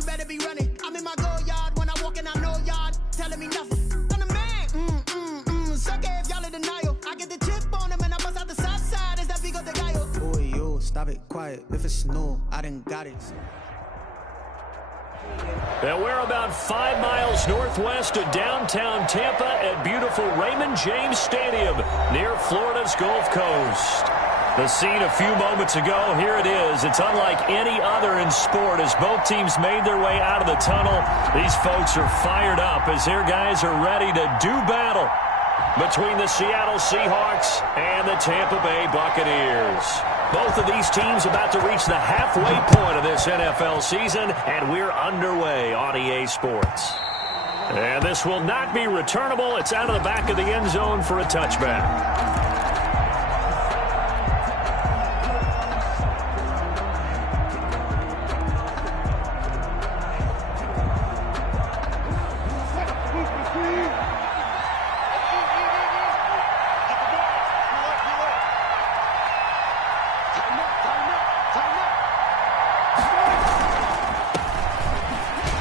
you better be running. I'm in my go yard when I walk in, I know yard telling me nothing. I'm the man. Suck it if y'all in denial. I get the chip on him and I bust out the south side. Is that Vigo the guy? Boy, yo, stop it, quiet. If it's snow, I done got it. And we're about 5 miles northwest of downtown Tampa at beautiful Raymond James Stadium near Florida's Gulf Coast. The scene a few moments ago, here it is. It's unlike any other in sport as both teams made their way out of the tunnel. These folks are fired up as their guys are ready to do battle between the Seattle Seahawks and the Tampa Bay Buccaneers. Both of these teams about to reach the halfway point of this NFL season, and we're underway on EA Sports. And this will not be returnable. It's out of the back of the end zone for a touchback.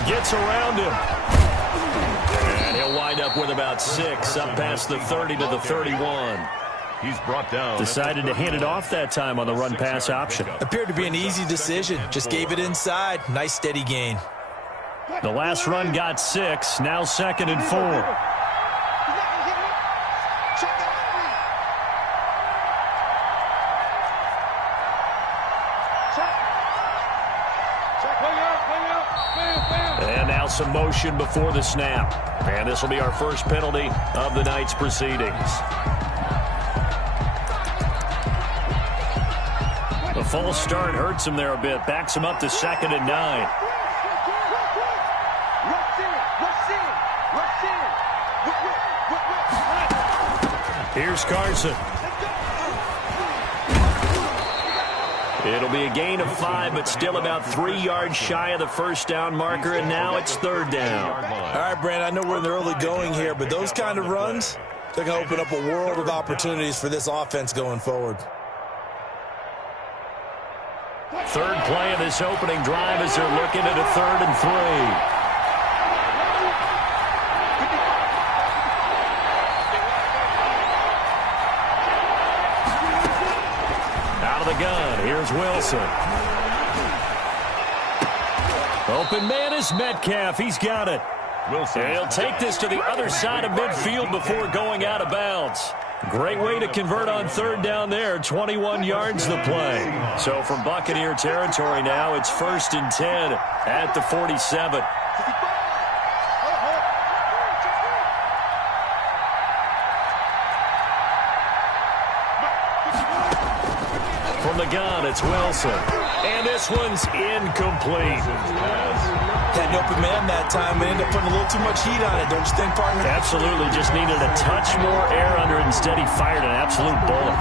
Gets around him. And he'll wind up with about 6, up past the 30 to the 31. He's brought down. Decided to hand it off that time on the run-pass option. Appeared to be an easy decision. Just gave it inside. Nice steady gain. The last run got 6. Now 2nd and 4. And now some motion before the snap. And this will be our first penalty of the night's proceedings. The false start hurts him there a bit. Backs him up to 2nd and 9. Here's Carson. It'll be a gain of 5, but still about 3 yards shy of the first down marker, and now it's 3rd down. All right, Brand, I know we're in the early going here, but those kind of runs, they're going to open up a world of opportunities for this offense going forward. Third play of this opening drive as they're looking at a 3rd and 3. The gun. Here's Wilson. Open man is Metcalf. He's got it. Wilson. And he'll take this to the other side of midfield before going out of bounds. Great way to convert on 3rd down there. 21 yards the play. So from Buccaneer territory now, it's 1st and 10 at the 47. From the gun, it's Wilson. And this one's incomplete. Had an open man that time and ended up putting a little too much heat on it, don't you think, partner? Absolutely. Just needed a touch more air under it. Instead, he fired an absolute bullet.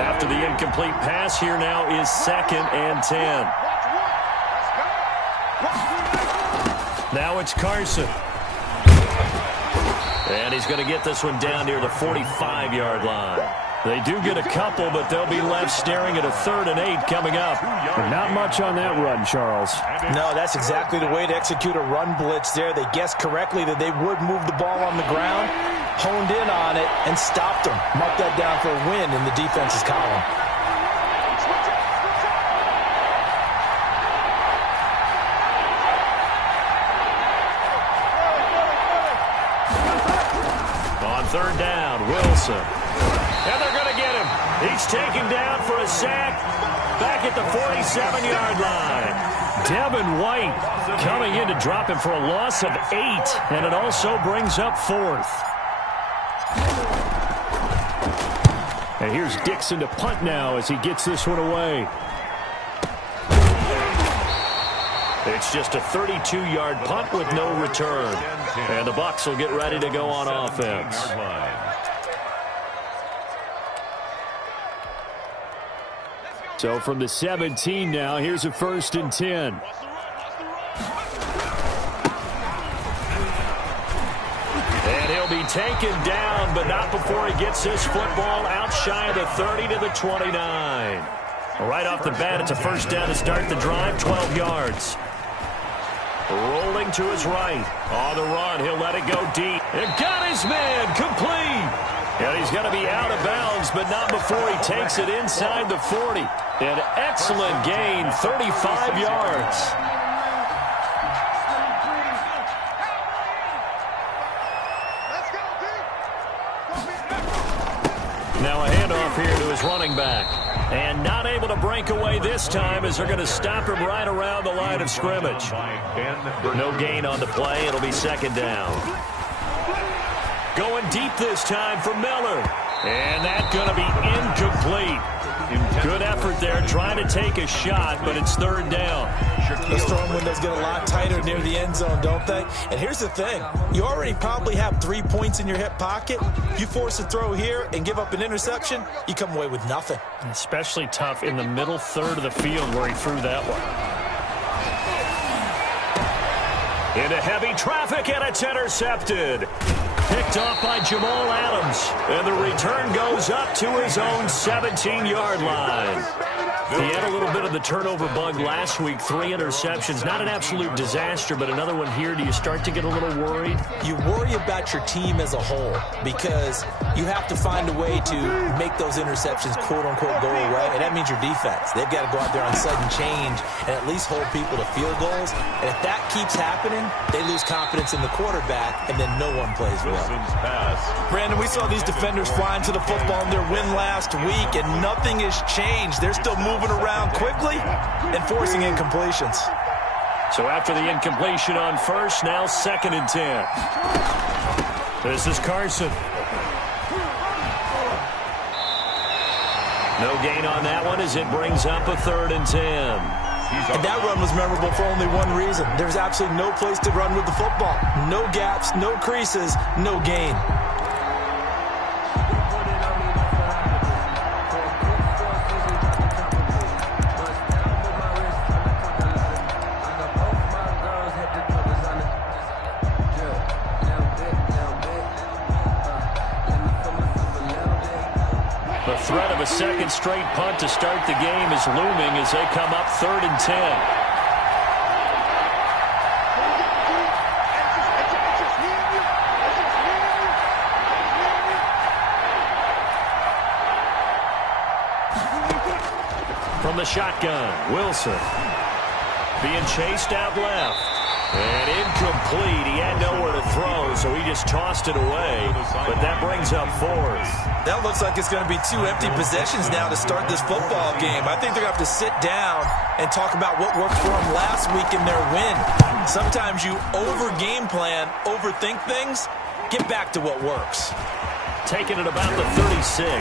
After the incomplete pass, here now is 2nd and 10. Now it's Carson. And he's going to get this one down near the 45-yard line. They do get a couple, but they'll be left staring at a 3rd and 8 coming up. Not much on that run, Charles. No, that's exactly the way to execute a run blitz there. They guessed correctly that they would move the ball on the ground, honed in on it, and stopped them. Mark that down for a win in the defense's column. On 3rd down, Wilson. And they're going to get him. He's taken down for a sack back at the 47-yard line. Devin White coming in to drop him for a loss of 8, and it also brings up 4th. And here's Dixon to punt now as he gets this one away. It's just a 32-yard punt with no return. And the Bucs will get ready to go on offense. So from the 17 now, here's a 1st and 10. And he'll be taken down, but not before he gets this football out shy of the 30 to the 29. Right off the bat, it's a first down to start the drive, 12 yards. Rolling to his right. On the run, he'll let it go deep. It got his man, complete. And he's going to be out of bounds, but not before he takes it inside the 40. An excellent gain, 35 yards. Now a handoff here to his running back. And not able to break away this time as they're going to stop him right around the line of scrimmage. No gain on the play. It'll be second down. Going deep this time for Miller. And that's going to be incomplete. Good effort there trying to take a shot, but it's third down. Those throwing windows get a lot tighter near the end zone, don't they? And here's the thing. You already probably have 3 points in your hip pocket. You force a throw here and give up an interception, you come away with nothing. Especially tough in the middle third of the field where he threw that one. Into heavy traffic, and it's intercepted. Picked off by Jamal Adams. And the return goes up to his own 17-yard line. He had a little bit of the turnover bug last week, 3 interceptions. Not an absolute disaster, but another one here. Do you start to get a little worried? You worry about your team as a whole because you have to find a way to make those interceptions, quote-unquote, go away, and that means your defense. They've got to go out there on sudden change and at least hold people to field goals. And if that keeps happening, they lose confidence in the quarterback, and then no one plays well. Brandon, we saw these defenders flying to the football in their win last week, and nothing has changed. They're still moving around quickly and forcing incompletions. So after the incompletion on first, now 2nd and 10. This is Carson. No gain on that one as it brings up a 3rd and 10. And that run was memorable for only one reason. There's absolutely no place to run with the football. No gaps, no creases, no gain. The threat of a second straight punt to start the game is looming as they come up 3rd and 10. From the shotgun, Wilson being chased out left. And incomplete. He had nowhere to throw, so he just tossed it away. But that brings up 4th. That looks like it's going to be 2 empty possessions now to start this football game. I think they're going to have to sit down and talk about what worked for them last week in their win. Sometimes you over-game plan, overthink things, get back to what works. Taking it about the 36.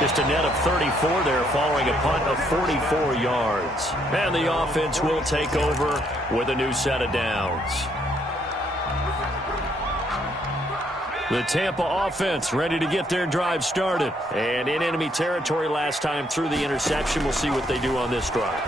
Just a net of 34 there following a punt of 44 yards. And the offense will take over with a new set of downs. The Tampa offense ready to get their drive started. And in enemy territory last time through the interception. We'll see what they do on this drive.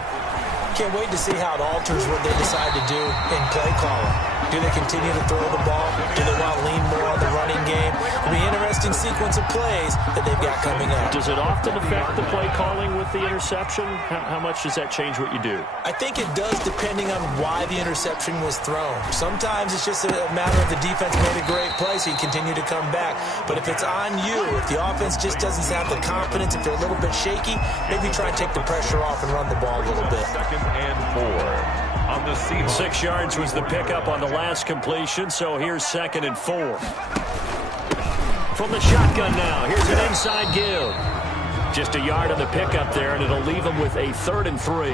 Can't wait to see how it alters what they decide to do in play calling. Do they continue to throw the ball? Do they want to lean more on the running game? It'll be an interesting sequence of plays that they've got coming up. Does it often affect the play calling with the interception? How much does that change what you do? I think it does depending on why the interception was thrown. Sometimes it's just a matter of the defense made a great play, so you continue to come back. But if it's on you, if the offense just doesn't have the confidence, if they're a little bit shaky, maybe try and take the pressure off and run the ball a little bit. 2nd and 4. On the 6 yards was the pickup on the last completion, so here's 2nd and 4. From the shotgun now, here's an inside give. Just a yard on the pickup there, and it'll leave them with a 3rd and 3.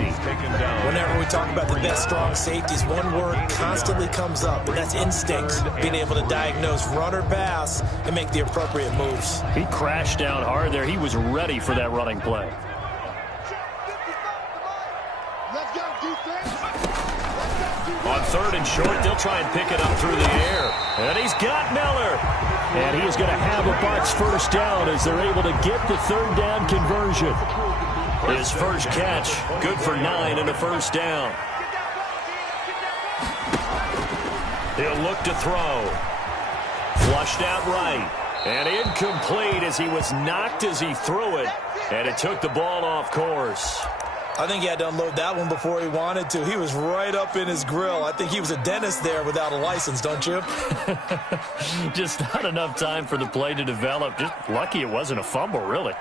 Whenever we talk about the best strong safeties, one word constantly comes up, and that's instincts. Being able to diagnose run or pass and make the appropriate moves. He crashed down hard there. He was ready for that running play. On 3rd and short, they'll try and pick it up through the air. And he's got Miller. And he is going to have a Bucs first down as they're able to get the 3rd down conversion. His first catch, good for 9 and a first down. He'll look to throw. Flushed out right. And incomplete as he was knocked as he threw it. And it took the ball off course. I think he had to unload that one before he wanted to. He was right up in his grill. I think he was a dentist there without a license, don't you? Just not enough time for the play to develop. Just lucky it wasn't a fumble, really.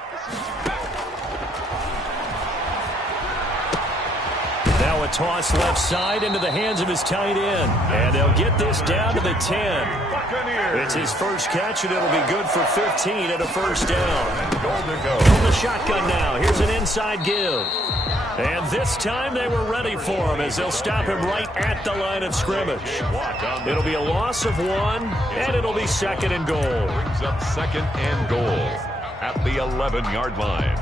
Now a toss left side into the hands of his tight end. And they'll get this down to the 10. It's his first catch, and it'll be good for 15 and a first down. From the shotgun now, here's an inside give. And this time they were ready for him as they'll stop him right at the line of scrimmage. It'll be a loss of 1, and it'll be second and goal. Brings up second and goal at the 11-yard line.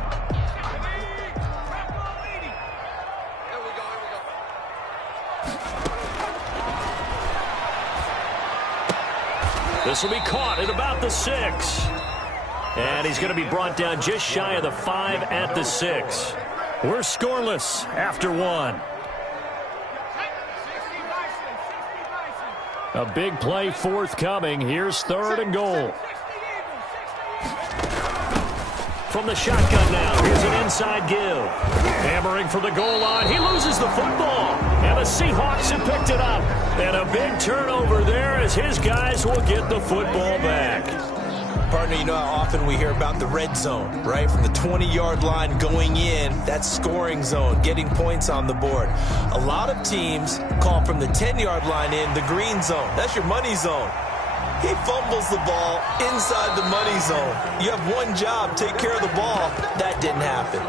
This will be caught at about the 6. And he's going to be brought down just shy of the 5 at the 6. We're scoreless after 1. A big play forthcoming. Here's third and goal. From the shotgun now, here's an inside give. Hammering for the goal line. He loses the football. And the Seahawks have picked it up. And a big turnover there as his guys will get the football back. Partner, you know how often we hear about the red zone, right? From the 20-yard line going in, that's scoring zone, getting points on the board. A lot of teams call from the 10-yard line in the green zone. That's your money zone. He fumbles the ball inside the money zone. You have one job, take care of the ball. That didn't happen.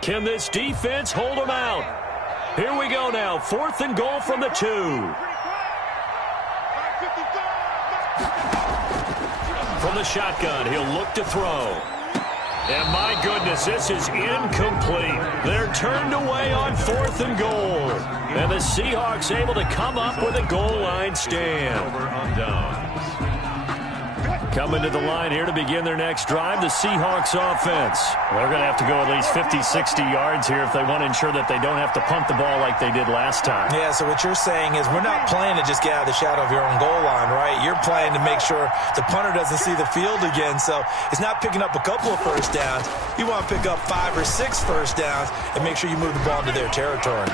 Can this defense hold them out? Here we go now. 4th and goal from the 2. From the shotgun, he'll look to throw. And my goodness, this is incomplete. They're turned away on 4th and goal. And the Seahawks able to come up with a goal line stand. Over on downs. Coming to the line here to begin their next drive, the Seahawks offense. They're going to have to go at least 50, 60 yards here if they want to ensure that they don't have to punt the ball like they did last time. Yeah, so what you're saying is we're not playing to just get out of the shadow of your own goal line, right? You're playing to make sure the punter doesn't see the field again. So it's not picking up a couple of first downs. You want to pick up 5 or 6 first downs and make sure you move the ball into their territory.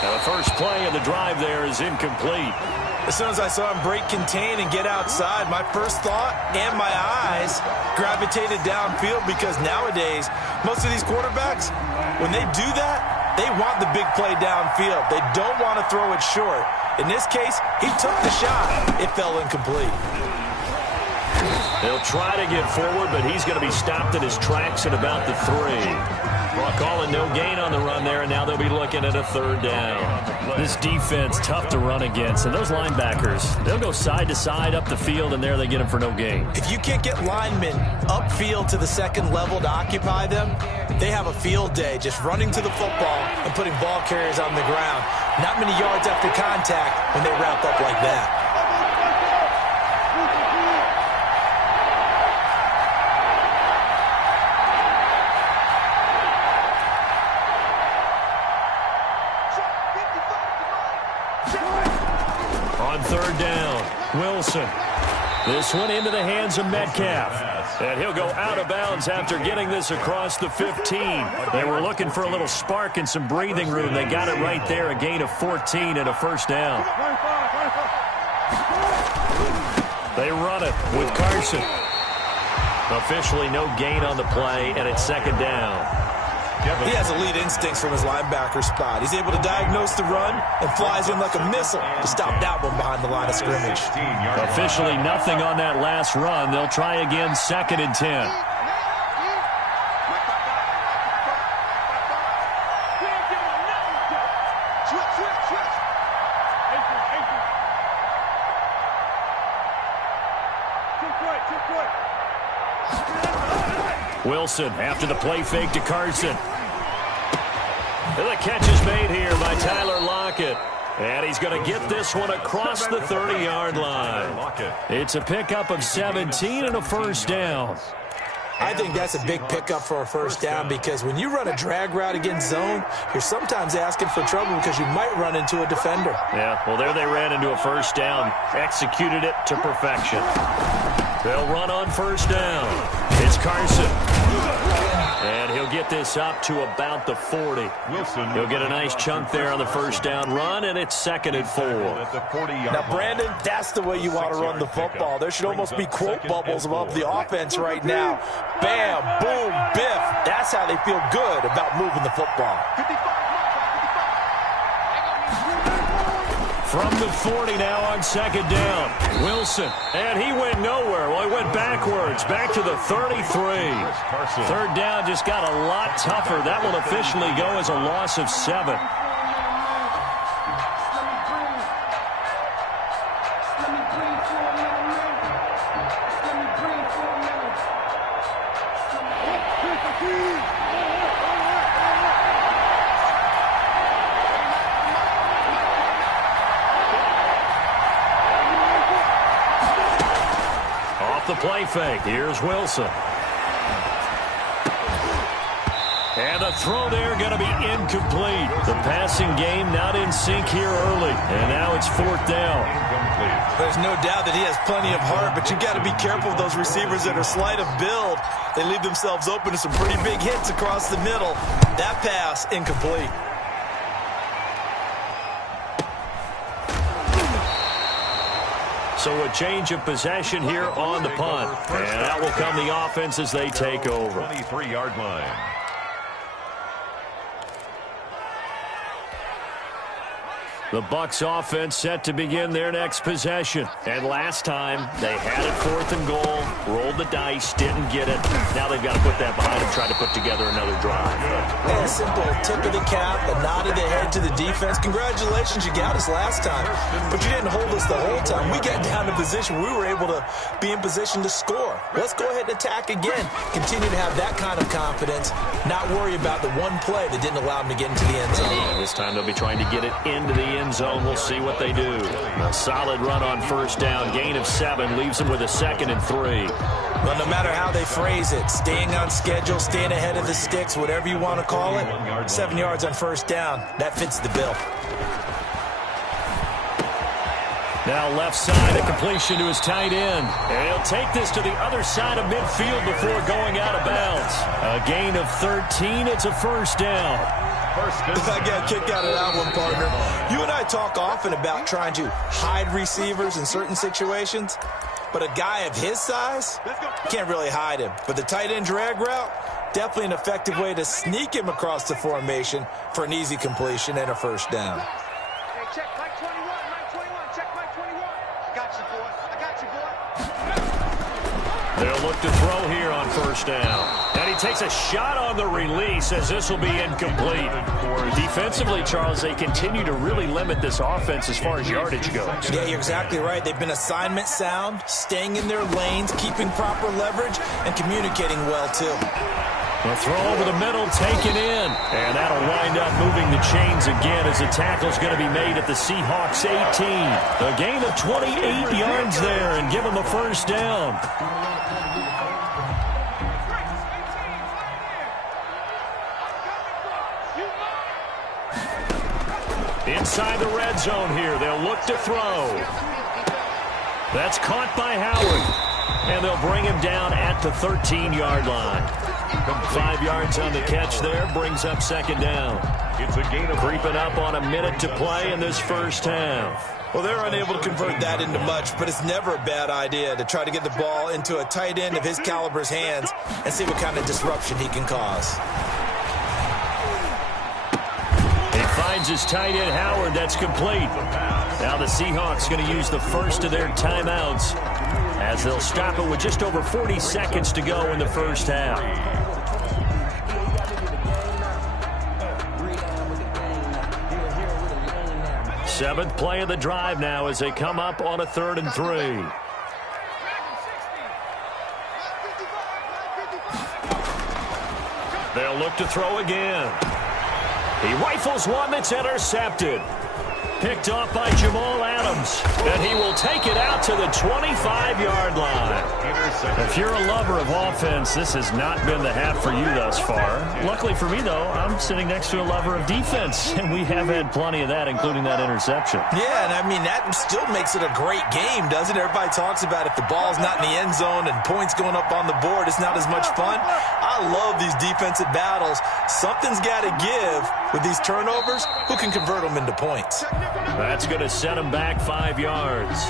Now the first play of the drive there is incomplete. As soon as I saw him break contain and get outside, my first thought and my eyes gravitated downfield because nowadays, most of these quarterbacks, when they do that, they want the big play downfield. They don't want to throw it short. In this case, he took the shot. It fell incomplete. They'll try to get forward, but he's going to be stopped in his tracks at about the 3. Well, calling no gain on the run there, and now they'll be looking at a 3rd down. This defense, tough to run against, and those linebackers, they'll go side to side up the field, and there they get them for no gain. If you can't get linemen upfield to the second level to occupy them, they have a field day just running to the football and putting ball carriers on the ground. Not many yards after contact when they wrap up like that. On 3rd down, Wilson. This one into the hands of Metcalf. And he'll go out of bounds after getting this across the 15. They were looking for a little spark and some breathing room. They got it right there, a gain of 14 and a first down. They run it with Carson. Officially no gain on the play, and it's 2nd down. He has elite instincts from his linebacker spot. He's able to diagnose the run and flies in like a missile to stop that one behind the line of scrimmage. Officially nothing on that last run. They'll try again, 2nd and 10. Wilson after the play fake to Carson. And the catch is made here by Tyler Lockett. And he's going to get this one across the 30-yard line. It's a pickup of 17 and a first down. I think that's a big pickup for a first down because when you run a drag route against zone, you're sometimes asking for trouble because you might run into a defender. Yeah, well, there they ran into a first down, executed it to perfection. They'll run on first down. It's Carson. And he'll get this up to about the 40. He'll get a nice chunk there on the first down run, and it's 2nd and 4. Now, Brandon, that's the way you want to run the football. There should almost be quote bubbles above the offense right now. Bam, boom, biff. That's how they feel good about moving the football. From the 40 now on 2nd down. Wilson, and he went nowhere. Well, he went backwards, back to the 33. 3rd down just got a lot tougher. That will officially go as a loss of 7. The play fake. Here's Wilson. And the throw there going to be incomplete. The passing game not in sync here early. And now it's 4th down. There's no doubt that he has plenty of heart, but you got to be careful with those receivers that are slight of build. They leave themselves open to some pretty big hits across the middle. That pass, incomplete. So a change of possession here on the punt. And that will come the offense as they take over. 23-yard line. The Bucs offense set to begin their next possession. And last time, they had it 4th and goal, rolled the dice, didn't get it. Now they've got to put that behind them, try to put together another drive. A simple tip of the cap, a nod of the head to the defense. Congratulations, you got us last time, but you didn't hold us the whole time. We got down to position. We were able to be in position to score. Let's go ahead and attack again. Continue to have that kind of confidence, not worry about the one play that didn't allow them to get into the end zone. This time they'll be trying to get it into the end zone. We'll see what they do. A solid run on first down. Gain of 7 leaves them with a 2nd and 3. Well, no matter how they phrase it, staying on schedule, staying ahead of the sticks, whatever you want to call it, 7 yards on first down, that fits the bill. Now left side, a completion to his tight end. And he'll take this to the other side of midfield before going out of bounds. A gain of 13. It's a first down. I got a kick out of that one, partner. You and I talk often about trying to hide receivers in certain situations, but a guy of his size, can't really hide him. But the tight end drag route, definitely an effective way to sneak him across the formation for an easy completion and a first down. Hey, check Mike 21, Mike 21, check Mike 21. Got you, boy. I got you, boy. They'll look to throw here on first down. And he takes a shot on the release as this will be incomplete. Defensively, Charles, they continue to really limit this offense as far as yardage goes. Yeah, you're exactly right. They've been assignment sound, staying in their lanes, keeping proper leverage, and communicating well, too. The throw over the middle, taken in. And that'll wind up moving the chains again as the tackle's going to be made at the Seahawks 18. A gain of 28 yards there and give them a first down. Inside the red zone here. They'll look to throw. That's caught by Howard. And they'll bring him down at the 13-yard line. 5 yards on the catch there. Brings up second down. It's a gain of creeping up on a minute to play in this first half. Well, they're unable to convert that into much, but it's never a bad idea to try to get the ball into a tight end of his caliber's hands and see what kind of disruption he can cause. Finds his tight end, Howard. That's complete. Now the Seahawks going to use the first of their timeouts as they'll stop it with just over 40 seconds to go in the first half. Seventh play of the drive now as they come up on a 3rd and 3. They'll look to throw again. He rifles one that's intercepted. picked off by Jamal Adams, and he will take it out to the 25-yard line. If you're a lover of offense, this has not been the half for you thus far. Luckily for me, though, I'm sitting next to a lover of defense, and we have had plenty of that, including that interception. Yeah, and I mean, that still makes it a great game, doesn't it? Everybody talks about if the ball's not in the end zone and points going up on the board, it's not as much fun. I love these defensive battles. Something's got to give with these turnovers. Who can convert them into points? That's going to set them back 5 yards.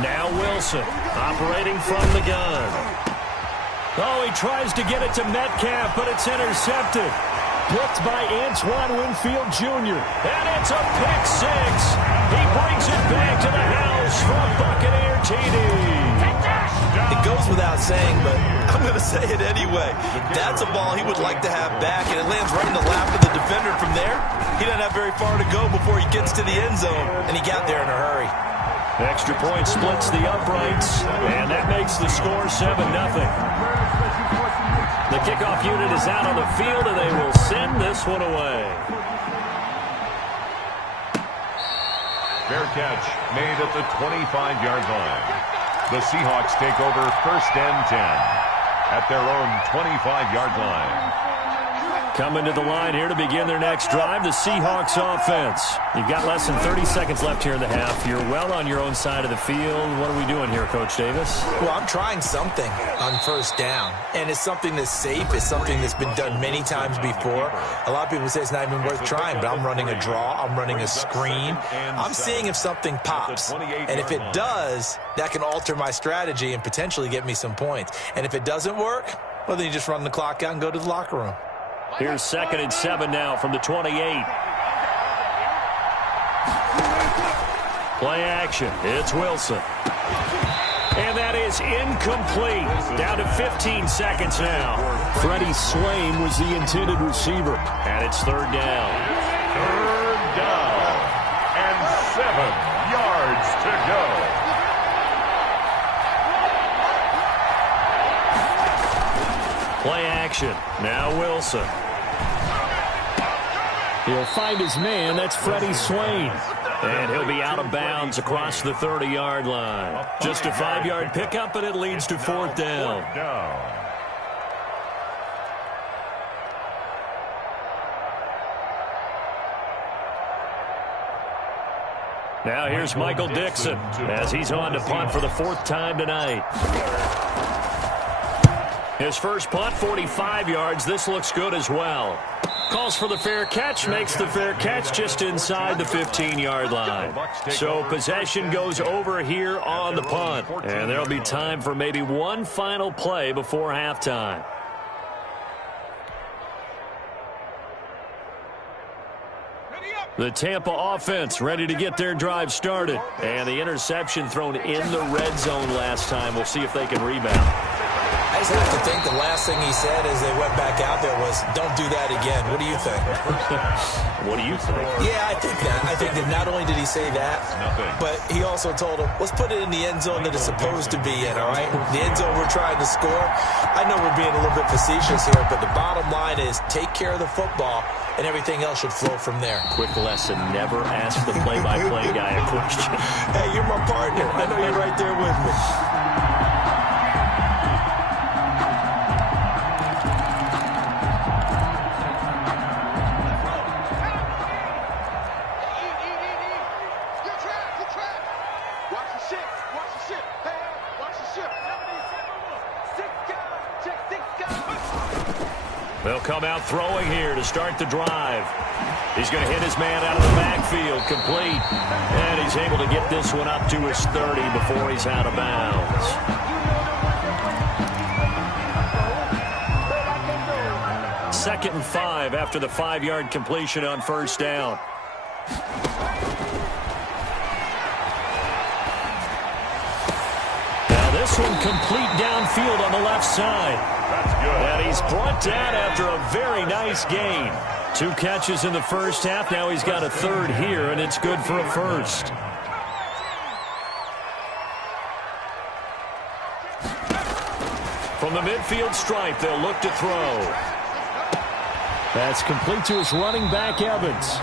Now Wilson, operating from the gun. Oh, he tries to get it to Metcalf, but it's intercepted. Picked by Antoine Winfield Jr. And it's a pick six. He brings it back to the house for a Buccaneer TD. It goes without saying, but I'm going to say it anyway. That's a ball he would like to have back, and it lands right in the lap of the defender from there. He doesn't have very far to go before he gets to the end zone, and he got there in a hurry. Extra point splits the uprights, and that makes the score 7-0. The kickoff unit is out on the field, and they will send this one away. Fair catch made at the 25-yard line. The Seahawks take over 1st and 10 at their own 25-yard line. Coming to the line here to begin their next drive, the Seahawks offense. You've got less than 30 seconds left here in the half. You're well on your own side of the field. What are we doing here, Coach Davis? Well, I'm trying something on 1st down, and it's something that's safe. It's something that's been done many times before. A lot of people say it's not even worth trying, but I'm running a draw. I'm running a screen. I'm seeing if something pops, and if it does, that can alter my strategy and potentially get me some points. And if it doesn't work, well, then you just run the clock out and go to the locker room. Here's 2nd and 7 now from the 28. Play action. It's Wilson. And that is incomplete. Down to 15 seconds now. Freddie Swain was the intended receiver. And it's 3rd down. 3rd down. And 7 yards to go. Play action. Now Wilson. He'll find his man. That's Freddie Swain. And he'll be out of bounds across the 30-yard line. Just a 5-yard pickup, and it leads to 4th down. Now here's Michael Dixon as he's on to punt for the 4th time tonight. His first punt, 45 yards. This looks good as well. Calls for the fair catch, makes the fair catch just inside the 15-yard line. So possession goes over here on the punt. And there'll be time for maybe one final play before halftime. The Tampa offense ready to get their drive started. And the interception thrown in the red zone last time. We'll see if they can rebound. I just have to think the last thing he said as they went back out there was, don't do that again. What do you think? What do you think? Yeah, I think that. I think that not only did he say that, but he also told him, let's put it in the end zone that it's supposed to be in, all right? The end zone we're trying to score. I know we're being a little bit facetious here, but the bottom line is take care of the football, and everything else should flow from there. Quick lesson, never ask the play-by-play guy a question. Hey, you're my partner. I know you're right there with me. They'll come out throwing here to start the drive. He's going to hit his man out of the backfield, complete. And he's able to get this one up to his 30 before he's out of bounds. Second and 5 after the 5-yard completion on 1st down. Now this one complete downfield on the left side. That's good. And he's brought down after a very nice gain. 2 catches in the first half. Now he's got a third here, and it's good for a first. From the midfield stripe, they'll look to throw. That's complete to his running back, Evans.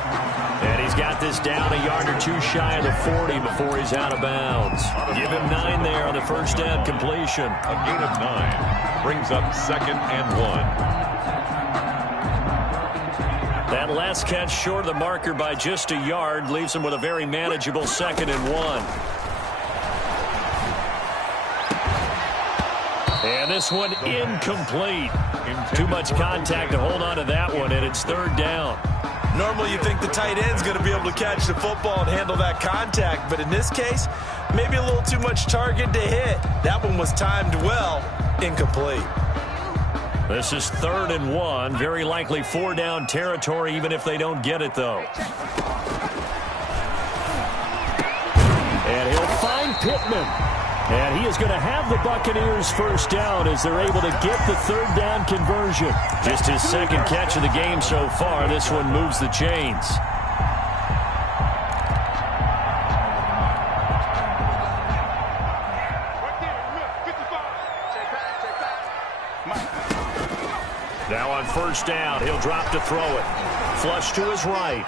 And he's got this down a yard or 2 shy of the 40 before he's out of bounds. Give him 9 there on the first down completion. A gain of 9 brings up 2nd and 1. That last catch short of the marker by just a yard leaves him with a very manageable 2nd and 1. And this one incomplete. Too much contact to hold on to that one, and it's 3rd down. Normally you think the tight end's going to be able to catch the football and handle that contact, but in this case, maybe a little too much target to hit. That one was timed well, incomplete. This is 3rd and 1, very likely 4-down territory even if they don't get it, though. And he'll find Pittman. And he is going to have the Buccaneers first down as they're able to get the 3rd down conversion. Just his 2nd catch of the game so far. This one moves the chains. Now on first down, he'll drop to throw it. Flush to his right.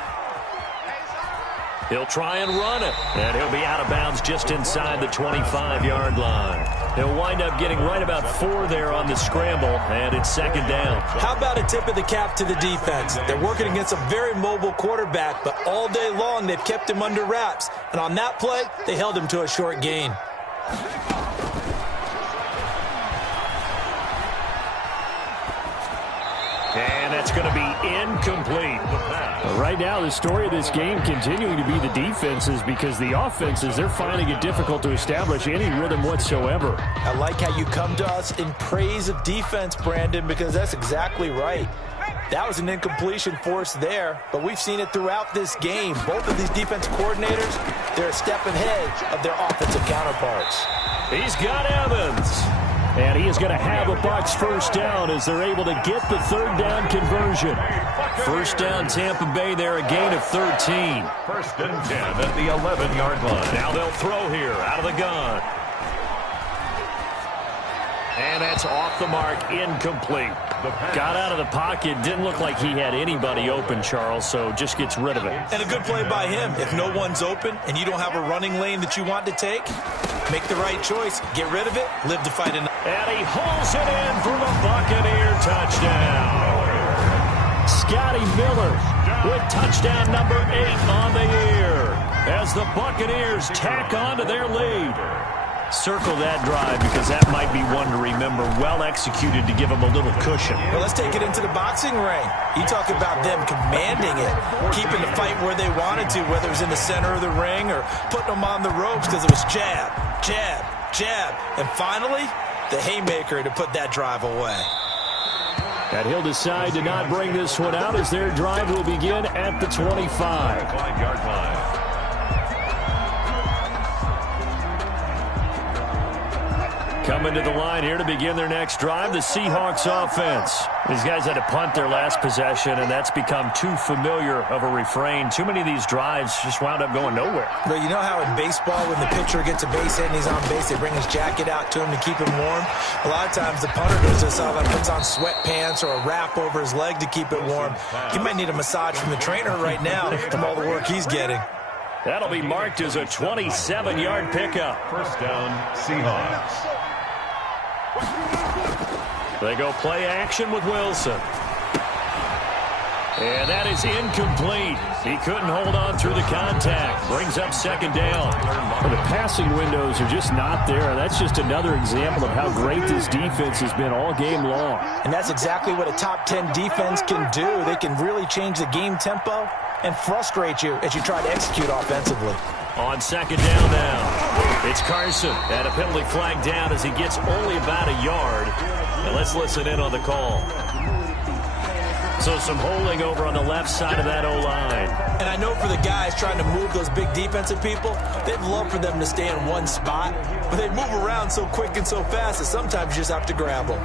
He'll try and run it, and he'll be out of bounds just inside the 25-yard line. He'll wind up getting right about 4 there on the scramble, and it's 2nd down. How about a tip of the cap to the defense? They're working against a very mobile quarterback, but all day long they've kept him under wraps. And on that play, they held him to a short gain. And that's going to be incomplete. Right now, the story of this game continuing to be the defenses, because the offenses, they're finding it difficult to establish any rhythm whatsoever. I like how you come to us in praise of defense, Brandon, because that's exactly right. That was an incompletion forced there, but we've seen it throughout this game. Both of these defense coordinators, they're a step ahead of their offensive counterparts. He's got Evans. And he is going to have a Bucs first down as they're able to get the 3rd down conversion. First down, Tampa Bay there, a gain of 13. 1st and 10 at the 11-yard line. Now they'll throw here out of the gun. And that's off the mark, incomplete. Got out of the pocket, didn't look like he had anybody open, Charles, so just gets rid of it. And a good play by him. If no one's open and you don't have a running lane that you want to take, make the right choice, get rid of it, live to fight another. And he hauls it in for the Buccaneer touchdown. Scotty Miller with touchdown number 8 on the year as the Buccaneers tack on to their lead. Circle that drive because that might be one to remember. Well executed to give them a little cushion. Well, let's take it into the boxing ring. You talk about them commanding it, keeping the fight where they wanted to, whether it was in the center of the ring or putting them on the ropes because it was jab, jab, jab. And finally, the haymaker to put that drive away. And he'll decide to not bring this one out as their drive will begin at the 25. 5-yard line. Coming to the line here to begin their next drive, the Seahawks offense. These guys had to punt their last possession, and that's become too familiar of a refrain. Too many of these drives just wound up going nowhere. But you know how in baseball, when the pitcher gets a base hit and he's on base, they bring his jacket out to him to keep him warm? A lot of times the punter does this, puts on sweatpants or a wrap over his leg to keep it warm. He might need a massage from the trainer right now from all the work he's getting. That'll be marked as a 27-yard pickup. First down, Seahawks. They go play action with Wilson. And that is incomplete. He couldn't hold on through the contact. Brings up 2nd down. Well, the passing windows are just not there. That's just another example of how great this defense has been all game long. And that's exactly what a top 10 defense can do. They can really change the game tempo and frustrate you as you try to execute offensively. On 2nd down now, it's Carson. And a penalty flag down as he gets only about a yard. And let's listen in on the call. So some holding over on the left side of that O-line. And I know for the guys trying to move those big defensive people, they'd love for them to stay in one spot, but they move around so quick and so fast that sometimes you just have to grab them.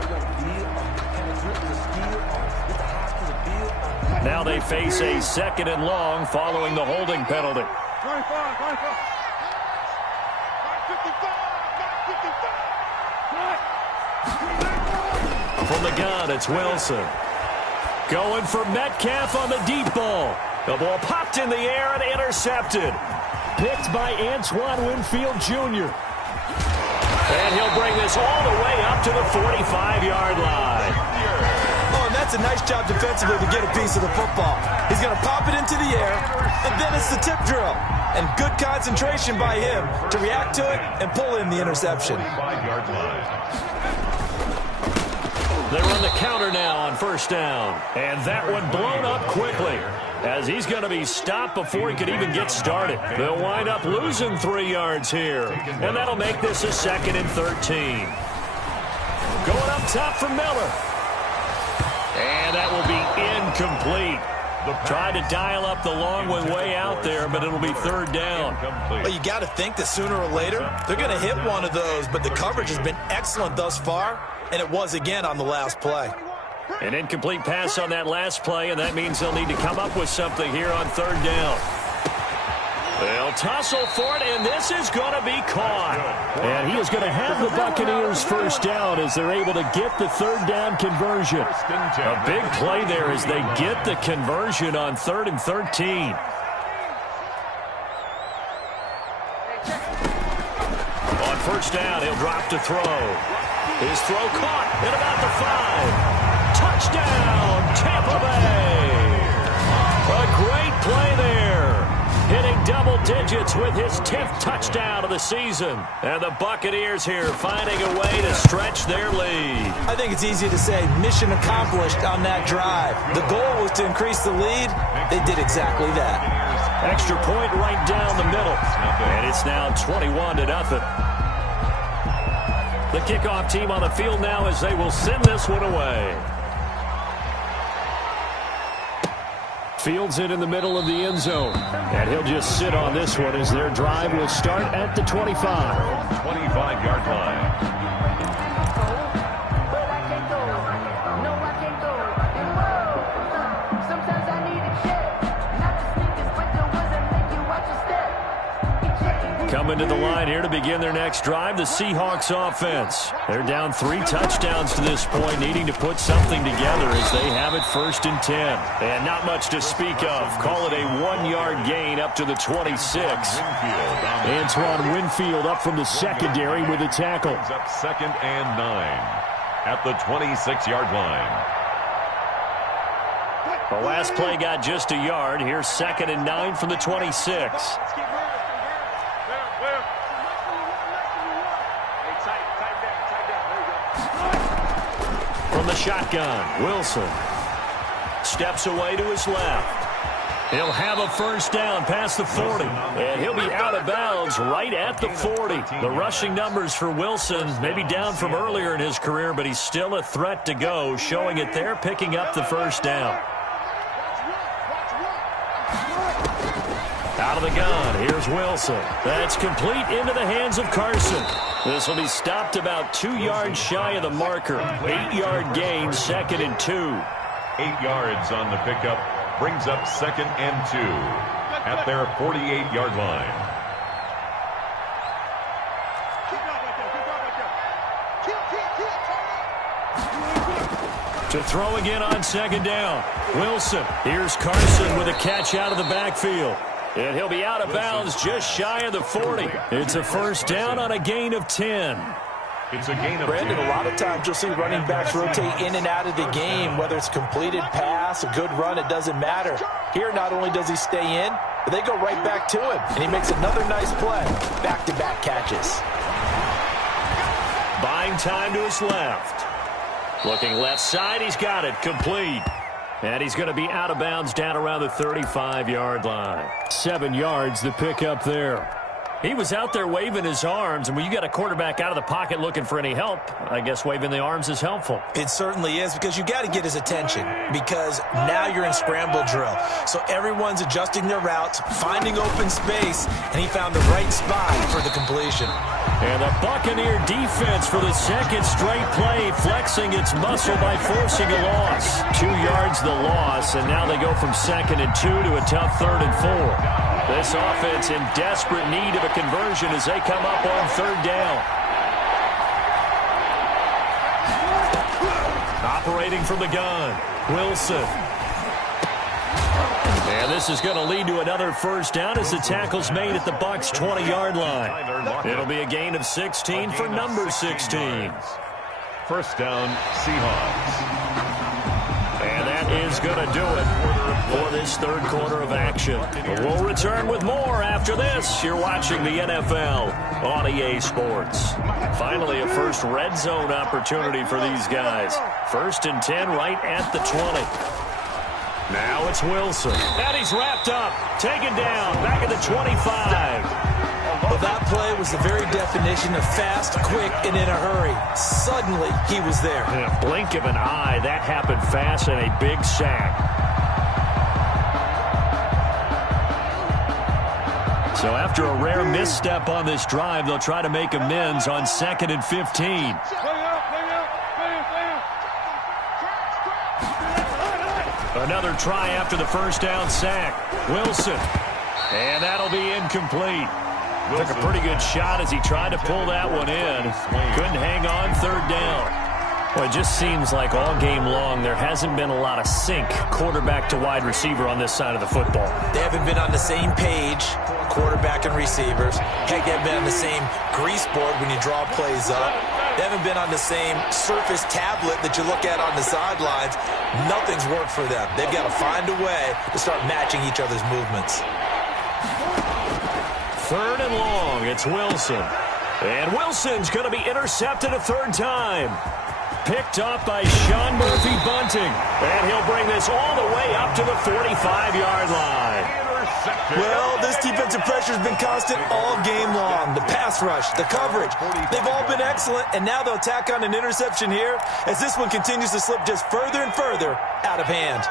Now they face a 2nd and long following the holding penalty. From the gun, it's Wilson. Going for Metcalf on the deep ball. The ball popped in the air and intercepted. Picked by Antoine Winfield Jr. And he'll bring this all the way up to the 45-yard line. Oh, and that's a nice job defensively to get a piece of the football. He's going to pop it into the air, and then it's the tip drill. And good concentration by him to react to it and pull in the interception. 5-yard line. They run the counter now on 1st down. And that one blown up quickly, as he's going to be stopped before he could even get started. They'll wind up losing 3 yards here. And that'll make this a 2nd and 13. Going up top for Miller. And that will be incomplete. Tried to dial up the long one way out there, but it'll be 3rd down. Well, you got to think that sooner or later, they're going to hit one of those, but the coverage has been excellent thus far, and it was again on the last play. An incomplete pass on that last play, and that means they'll need to come up with something here on 3rd down. They'll tussle for it, and this is going to be caught. And he is going to have the Buccaneers 1st down as they're able to get the 3rd down conversion. A big play there as they get the conversion on 3rd and 13. On 1st down, he'll drop to throw. His throw caught at about the 5. Touchdown, Tampa Bay. A great play there. Hitting double digits with his 10th touchdown of the season. And the Buccaneers here finding a way to stretch their lead. I think it's easy to say mission accomplished on that drive. The goal was to increase the lead. They did exactly that. Extra point right down the middle. And it's now 21-0. The kickoff team on the field now as they will send this one away. Fields it in the middle of the end zone. And he'll just sit on this one as their drive will start at the 25. 25-yard line. Coming to the line here to begin their next drive, the Seahawks offense. They're down 3 touchdowns to this point, needing to put something together as they have it 1st and 10. And not much to speak of. Call it a 1-yard gain up to the 26. Antoine Winfield up from the secondary with a tackle. Up 2nd and 9 at the 26-yard line. The last play got just a yard. Here's 2nd and 9 from the 26. From the shotgun, Wilson steps away to his left. He'll have a 1st down past the 40, and he'll be out of bounds right at the 40. The rushing numbers for Wilson maybe down from earlier in his career, but he's still a threat to go, showing it there, picking up the 1st down. Out of the gun, here's Wilson. That's complete into the hands of Carson. This will be stopped about 2 yards shy of the marker. 8-yard gain, 2nd and 2. 8 yards on the pickup brings up 2nd and 2 at their 48-yard line. To throw again on 2nd down. Wilson. Here's Carson with a catch out of the backfield. And he'll be out of bounds just shy of the 40. It's a 1st down on a gain of 10. It's a gain of Brandon, 10. a lot of times you'll see running backs rotate in and out of the game, whether it's completed pass, a good run, it doesn't matter. Here, not only does he stay in, but they go right back to him. And he makes another nice play. Back-to-back catches. Buying time to his left. Looking left side, he's got it, complete. And he's going to be out of bounds down around the 35-yard line. 7 yards, the pickup there. He was out there waving his arms, and when you got a quarterback out of the pocket looking for any help, I guess waving the arms is helpful. It certainly is, because you got to get his attention, because now you're in scramble drill. So everyone's adjusting their routes, finding open space, and he found the right spot for the completion. And the Buccaneer defense for the second straight play, flexing its muscle by forcing a loss. 2 yards the loss, and now they go from 2nd and 2 to a tough 3rd and 4. This offense in desperate need of a conversion as they come up on 3rd down. Operating from the gun, Wilson. And this is going to lead to another first down as the tackle's made at the Bucs' 20-yard line. It'll be a gain of 16 for number 16. First down, Seahawks. And that is going to do it for this 3rd quarter of action. We'll return with more after this. You're watching the NFL on EA Sports. Finally, a first red zone opportunity for these guys. 1st and 10 right at the 20. Now it's Wilson. And he's wrapped up, taken down, back at the 25. Well, that play was the very definition of fast, quick, and in a hurry. Suddenly, he was there. In a blink of an eye, that happened fast and a big sack. So after a rare misstep on this drive, they'll try to make amends on 2nd and 15. Another try after the first down sack. Wilson. And that'll be incomplete. Took a pretty good shot as he tried to pull that one in. Couldn't hang on 3rd down. Well, it just seems like all game long there hasn't been a lot of sync quarterback to wide receiver on this side of the football. They haven't been on the same page, quarterback and receivers. Heck, they haven't been on the same grease board when you draw plays up. They haven't been on the same surface tablet that you look at on the sidelines. Nothing's worked for them. They've got to find a way to start matching each other's movements. 3rd and long, it's Wilson. And Wilson's going to be intercepted a 3rd time. Picked up by Sean Murphy-Bunting. And he'll bring this all the way up to the 45-yard line. Well, this defensive pressure has been constant all game long. The pass rush, the coverage, they've all been excellent, and now they'll tack on an interception here as this one continues to slip just further and further out of hand.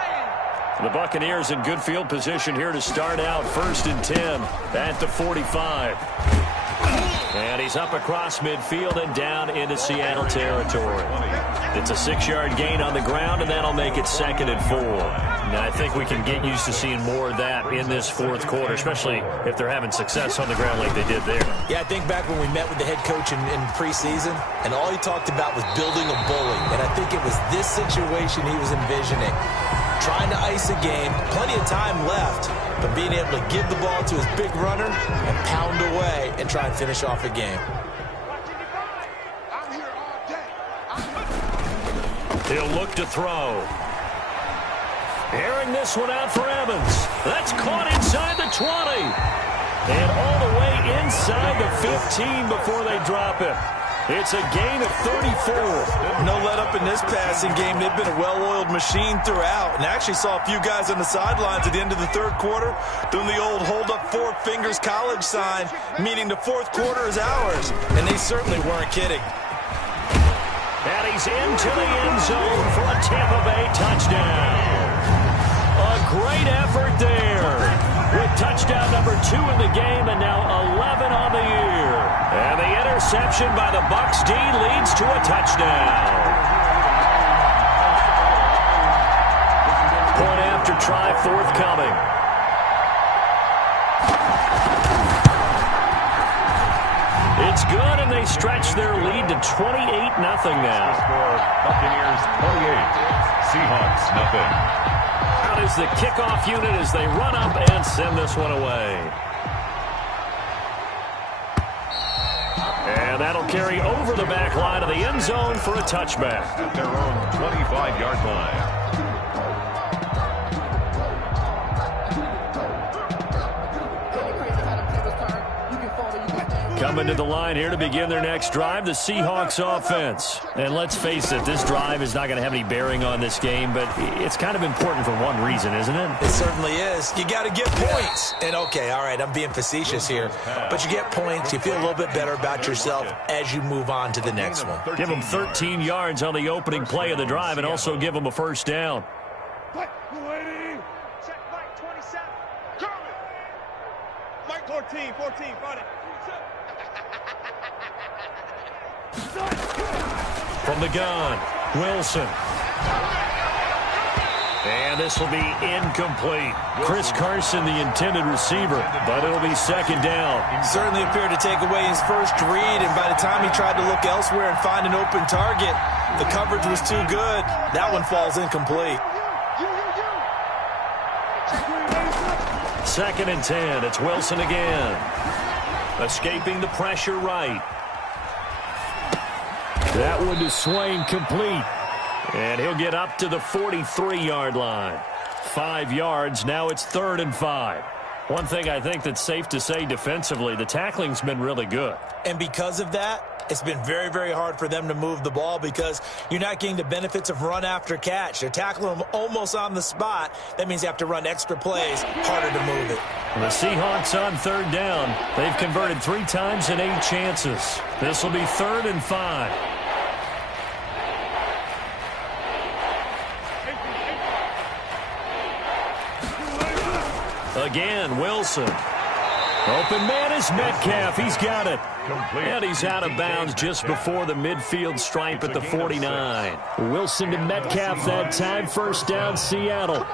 The Buccaneers in good field position here to start out 1st and 10 at the 45. And he's up across midfield and down into Seattle territory. It's a 6-yard gain on the ground, and that'll make it 2nd and 4. Now, I think we can get used to seeing more of that in this 4th quarter, especially if they're having success on the ground like they did there. Yeah, I think back when we met with the head coach in preseason, and all he talked about was building a bully. And I think it was this situation he was envisioning. Trying to ice a game, plenty of time left, but being able to give the ball to his big runner and pound away and try and finish off a game. He'll look to throw. Airing this one out for Evans. That's caught inside the 20. And all the way inside the 15 before they drop it. It's a gain of 34. No let up in this passing game. They've been a well-oiled machine throughout. And I actually saw a few guys on the sidelines at the end of the 3rd quarter doing the old hold up 4 fingers college sign, meaning the 4th quarter is ours. And they certainly weren't kidding. And he's into the end zone for a Tampa Bay touchdown. A great effort there. With touchdown number 2 in the game and now 11 on the year. And the interception by the Bucs D leads to a touchdown. Point after try forthcoming. It's good, and they stretch their lead to 28-0 now. Buccaneers 28, Seahawks nothing. Out is the kickoff unit as they run up and send this one away. And that'll carry over the back line of the end zone for a touchback. At their own 25-yard line. Coming to the line here to begin their next drive, the Seahawks offense. And let's face it, this drive is not going to have any bearing on this game, but it's kind of important for one reason, isn't it? It certainly is. You got to get points. And, okay, all right, I'm being facetious here. But you get points, you feel a little bit better about yourself as you move on to the next one. Give them 13 yards on the opening play of the drive and also give them a first down. Check Mike 27. Mike 14, find it. From the gun, Wilson. And this will be incomplete. Chris Carson, the intended receiver, but it'll be second down. Certainly appeared to take away his first read, and by the time he tried to look elsewhere and find an open target, the coverage was too good. That one falls incomplete. Second and 10. It's Wilson again. Escaping the pressure right. That one to Swain complete. And he'll get up to the 43-yard line. 5 yards. Now it's 3rd and 5. One thing I think that's safe to say defensively, the tackling's been really good. And because of that, it's been very, very hard for them to move the ball because you're not getting the benefits of run after catch. They're tackling them almost on the spot. That means you have to run extra plays, harder to move it. The Seahawks on 3rd down. They've converted 3 times in 8 chances. This will be 3rd and 5. Again, Wilson. Open man is Metcalf. He's got it. And he's out of bounds just before the midfield stripe at the 49. Wilson to Metcalf that time. First down, Seattle.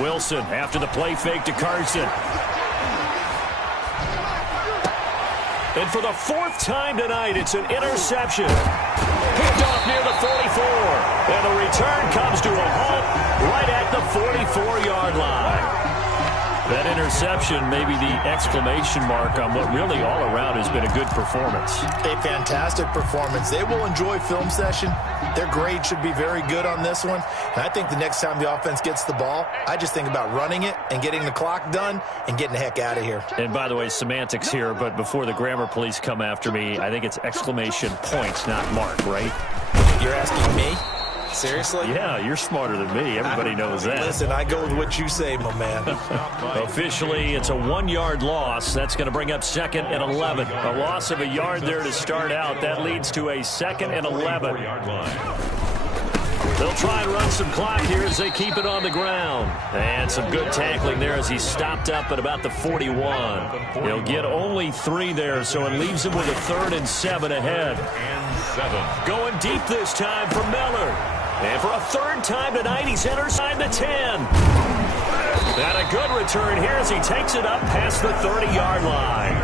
Wilson after the play fake to Carson. And for the 4th time tonight, it's an interception. Picked off near the 44. And the return comes to a halt right at the 44-yard line. That interception may be the exclamation mark on what really all around has been a good performance. A fantastic performance. They will enjoy film session. Their grade should be very good on this one. And I think the next time the offense gets the ball, I just think about running it and getting the clock done and getting the heck out of here. And by the way, semantics here, but before the grammar police come after me, I think it's exclamation points, not mark, right? You're asking me? Seriously? Yeah, you're smarter than me. Everybody knows that. Listen, I go with what you say, my man. Officially, it's a 1-yard loss. That's going to bring up 2nd and 11. A loss of a yard there to start out. That leads to a 2nd and 11. They'll try and run some clock here as they keep it on the ground. And some good tackling there as he stopped up at about the 41. He'll get only 3 there, so it leaves him with a 3rd and 7 ahead. Going deep this time for Miller. And for a 3rd time tonight, he's inside the 10. And a good return here as he takes it up past the 30-yard line.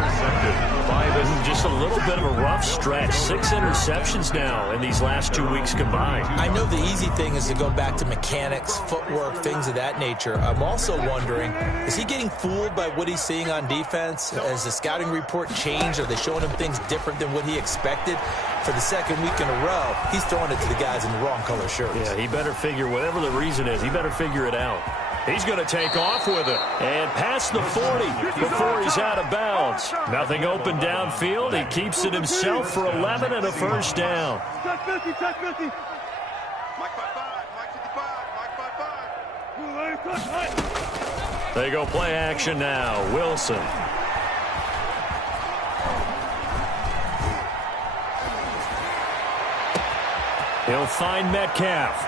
Just a little bit of a rough stretch. 6 interceptions now in these last 2 weeks combined. I know the easy thing is to go back to mechanics, footwork, things of that nature. I'm also wondering, is he getting fooled by what he's seeing on defense? Has the scouting report changed? Are they showing him things different than what he expected? For the 2nd week in a row, he's throwing it to the guys in the wrong color shirts. Yeah, he better figure, whatever the reason is, he better figure it out. He's going to take off with it. And past the 40 before he's out of bounds. Nothing open downfield. He keeps it himself for 11 and a first down. Touch 50. Mike 55. Mike 55. They go play action now. Wilson. He'll find Metcalf.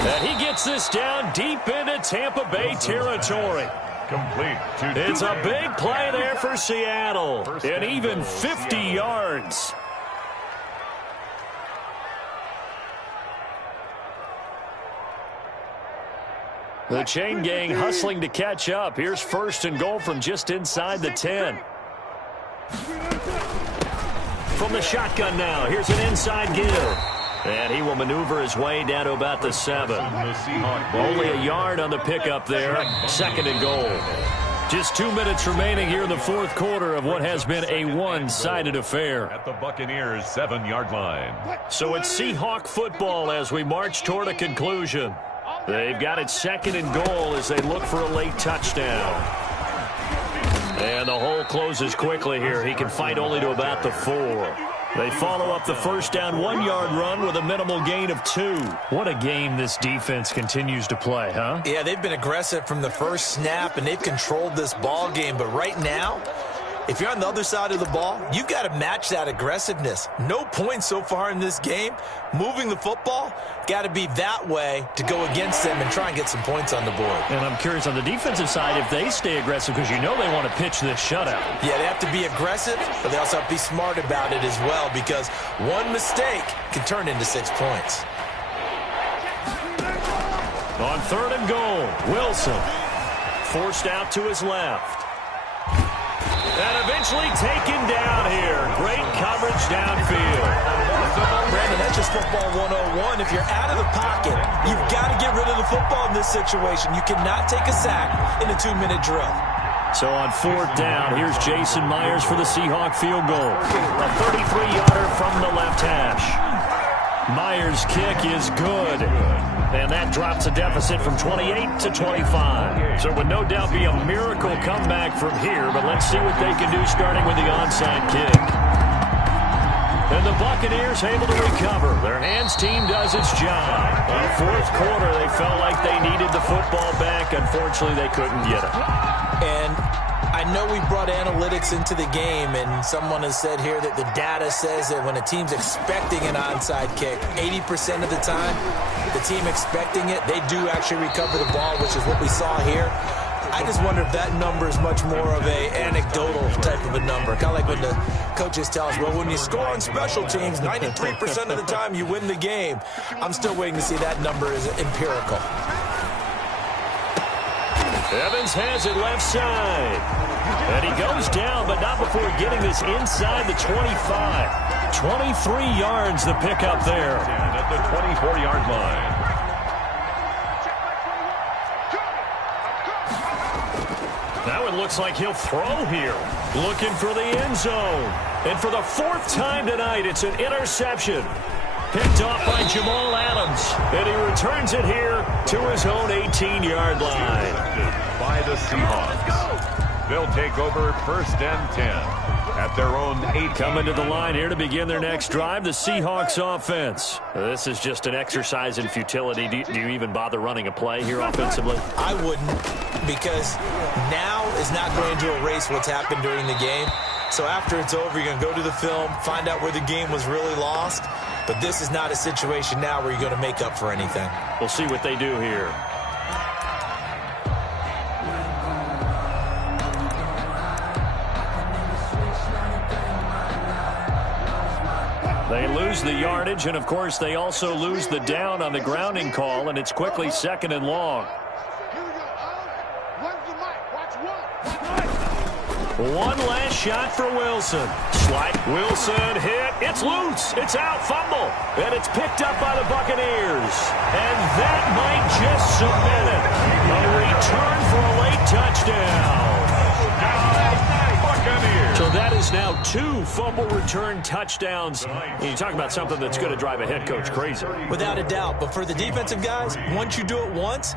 And he gets this down deep into Tampa Bay territory. Complete. It's a big play there for Seattle. And even 50 yards. The chain gang hustling to catch up. Here's 1st and goal from just inside the 10. From the shotgun now, here's an inside give. And he will maneuver his way down to about the 7. Only a yard on the pickup there. 2nd and goal. Just 2 minutes remaining here in the 4th quarter of what has been a one-sided affair. At the Buccaneers' 7-yard line. So it's Seahawk football as we march toward a conclusion. They've got it second and goal as they look for a late touchdown. And the hole closes quickly here. He can fight only to about the 4. They follow up the first down 1-yard run with a minimal gain of 2. What a game this defense continues to play, huh? Yeah, they've been aggressive from the first snap, and they've controlled this ball game. But right now, if you're on the other side of the ball, you've got to match that aggressiveness. No points so far in this game. Moving the football, got to be that way to go against them and try and get some points on the board. And I'm curious on the defensive side if they stay aggressive, because you know they want to pitch this shutout. Yeah, they have to be aggressive, but they also have to be smart about it as well, because one mistake can turn into 6 points. On 3rd and goal, Wilson forced out to his left. And eventually taken down here. Great coverage downfield. Brandon, that's just football 101. If you're out of the pocket, you've got to get rid of the football in this situation. You cannot take a sack in a 2-minute drill. So on 4th down, here's Jason Myers for the Seahawk field goal. A 33-yarder from the left hash. Myers' kick is good. And that drops a deficit from 28 to 25. So it would no doubt be a miracle comeback from here, but let's see what they can do starting with the onside kick. And the Buccaneers able to recover. Their hands team does its job. In the 4th quarter, they felt like they needed the football back. Unfortunately, they couldn't get it. And I know we brought analytics into the game, and someone has said here that the data says that when a team's expecting an onside kick, 80% of the time, the team expecting it, they do actually recover the ball, which is what we saw here. I just wonder if that number is much more of a anecdotal type of a number. Kind of like when the coaches tell us, well, when you score on special teams, 93% of the time you win the game. I'm still waiting to see that number is empirical. Evans has it left side. And he goes down, but not before getting this inside the 25. 23 yards the pickup there. At the 24-yard line. Now it looks like he'll throw here. Looking for the end zone. And for the 4th time tonight, it's an interception. Picked off by Jamal Adams. And he returns it here to his own 18-yard line. By the Seahawks. They'll take over 1st and 10 at their own 8. Coming to the line here to begin their next drive, the Seahawks offense. This is just an exercise in futility. Do you even bother running a play here offensively? I wouldn't, because now is not going to erase what's happened during the game. So after it's over, you're going to go to the film, find out where the game was really lost. But this is not a situation now where you're going to make up for anything. We'll see what they do here. They lose the yardage, and of course they also lose the down on the grounding call, and it's quickly 2nd and long. One last shot for Wilson. Slide. Wilson hit. It's loose. It's out. Fumble. And it's picked up by the Buccaneers. And that might just cement it. A return for a late touchdown. So that is now 2 fumble return touchdowns. And you talk about something that's going to drive a head coach crazy. Without a doubt. But for the defensive guys, once you do it once,